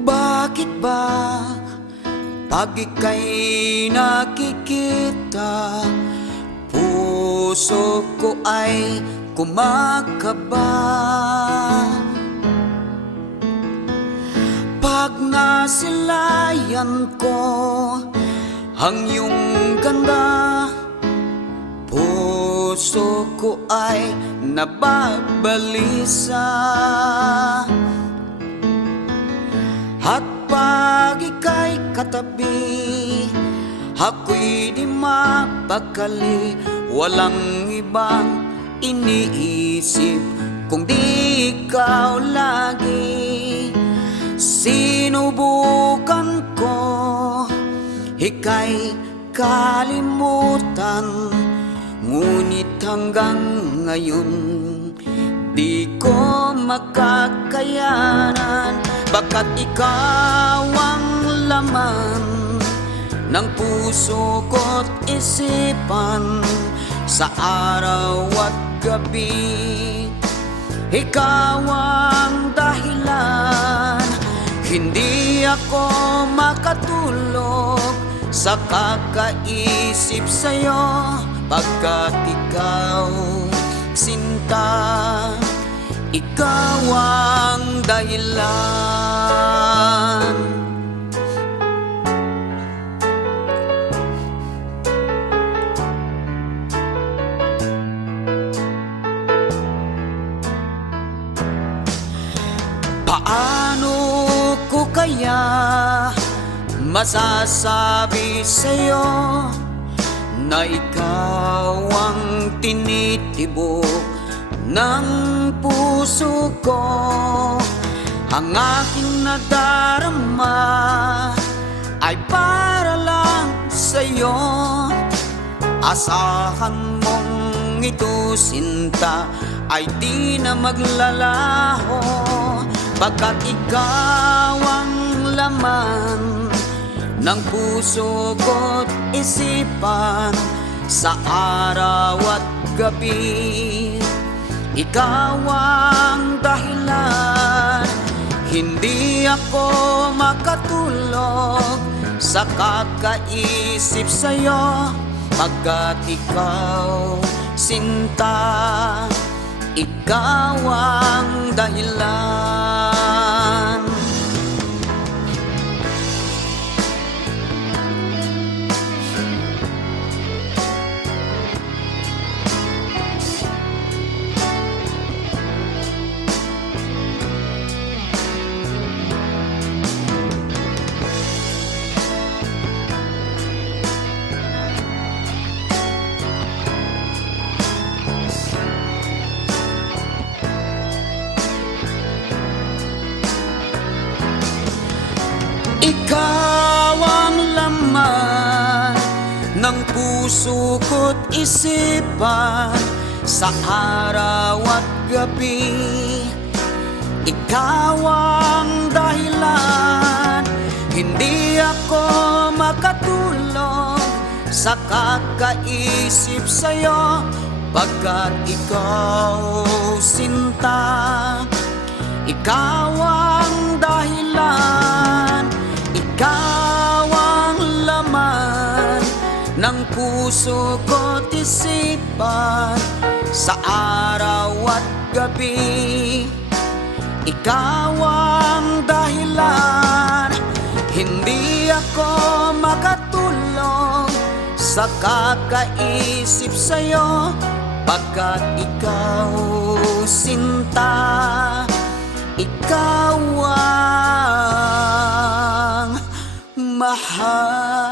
Bakit ba pag ika'y nakikita, puso ko ay kumakaba? Pag nasilayan ko ang iyong ganda, puso ko ay nababalisa. At pag ika'y katabi, ako'y di mapakali. Walang ibang iniisip kung di ikaw lagi. Sinubukan ko ika'y kalimutan, ngunit hanggang ngayon di ko makakayanan. Baka't ikaw ang laman ng puso ko't isipan, sa araw at gabi. Ikaw ang dahilan, hindi ako makatulog sa kakaisip sa'yo. Pagkat ikaw, sinta, ikaw ang dahilan. Paano ko kaya masasabi sa'yo na ikaw ang tinitibok ng puso ko? Ang aking nadarama ay para lang sa'yo. Asahan mong ito, sinta, ay di na maglalaho. Pagkat ikaw ang laman ng puso ko't isipan, sa araw at gabi. Ikaw ang dahilan, hindi ako makatulog sa kakaisip sa'yo. Pagkat ikaw, sinta, ikaw ang dahilan. Ikaw ang laman ng puso ko't isipan, sa araw at gabi. Ikaw ang dahilan, hindi ako makatulog sa kakaisip sa'yo. Pagkat ikaw, sinta, ikaw ang dahilan. Ikaw ang laman ng puso ko't isipan, sa araw at gabi. Ikaw ang dahilan, hindi ako makatulog sa kakaisip sa'yo. Pagkat ikaw, sinta, ikaw ang mahal.